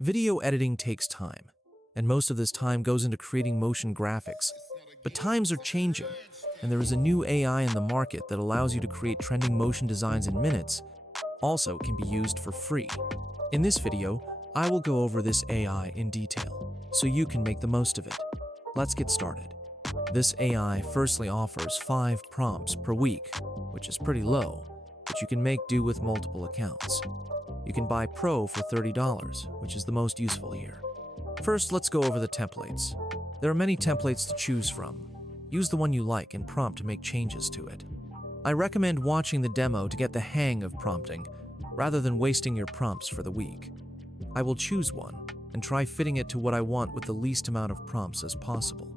Video editing takes time, and most of this time goes into creating motion graphics. But times are changing, and there is a new AI in the market that allows you to create trending motion designs in minutes. Also, it can be used for free. In this video, I will go over this AI in detail, so you can make the most of it. Let's get started. This AI firstly offers 5 prompts per week, which is pretty low, but you can make do with multiple accounts. You can buy Pro for $30, which is the most useful here. First, let's go over the templates. There are many templates to choose from. Use the one you like and prompt to make changes to it. I recommend watching the demo to get the hang of prompting, rather than wasting your prompts for the week. I will choose one and try fitting it to what I want with the least amount of prompts as possible.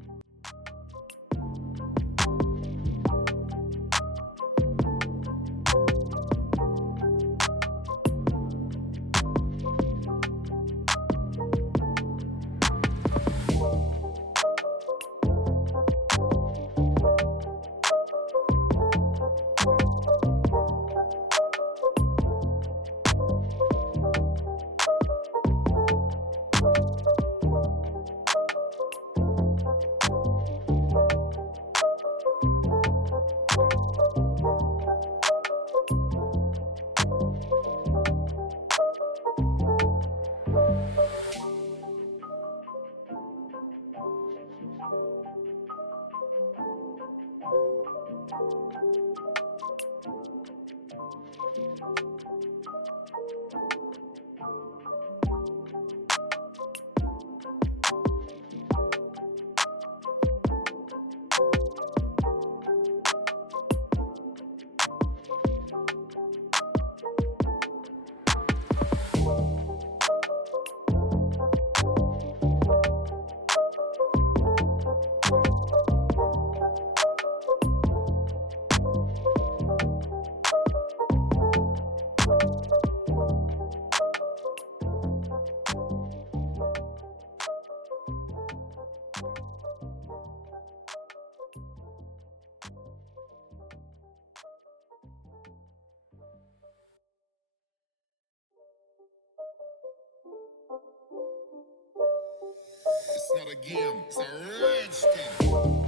It's not a game, it's a rage thing.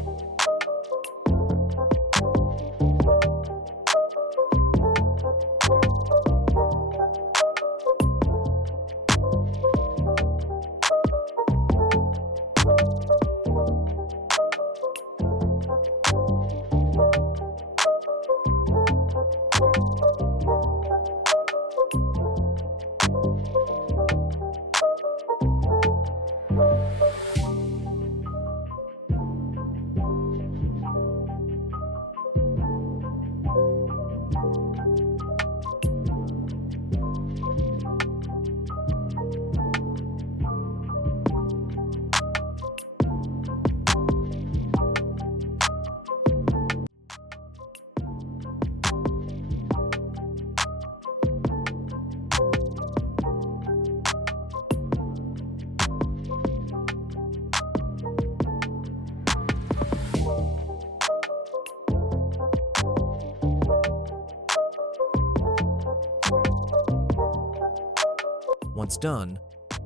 Once done,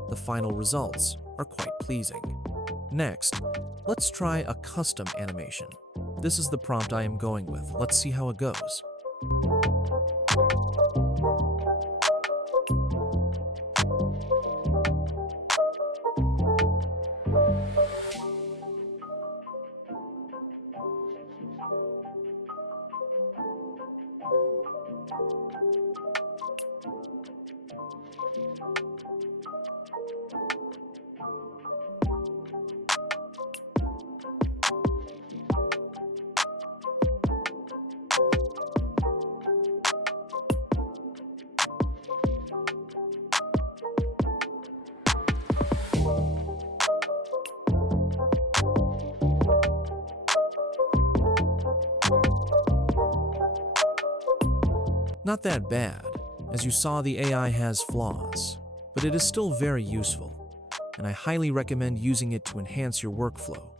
the final results are quite pleasing. Next, let's try a custom animation. This is the prompt I am going with. Let's see how it goes. Not that bad. As you saw, the AI has flaws, but it is still very useful, and I highly recommend using it to enhance your workflow.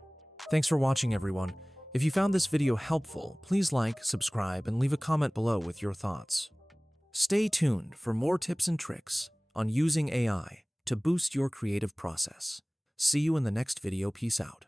Thanks for watching, everyone. If you found this video helpful, please like, subscribe, and leave a comment below with your thoughts. Stay tuned for more tips and tricks on using AI to boost your creative process. See you in the next video. Peace out.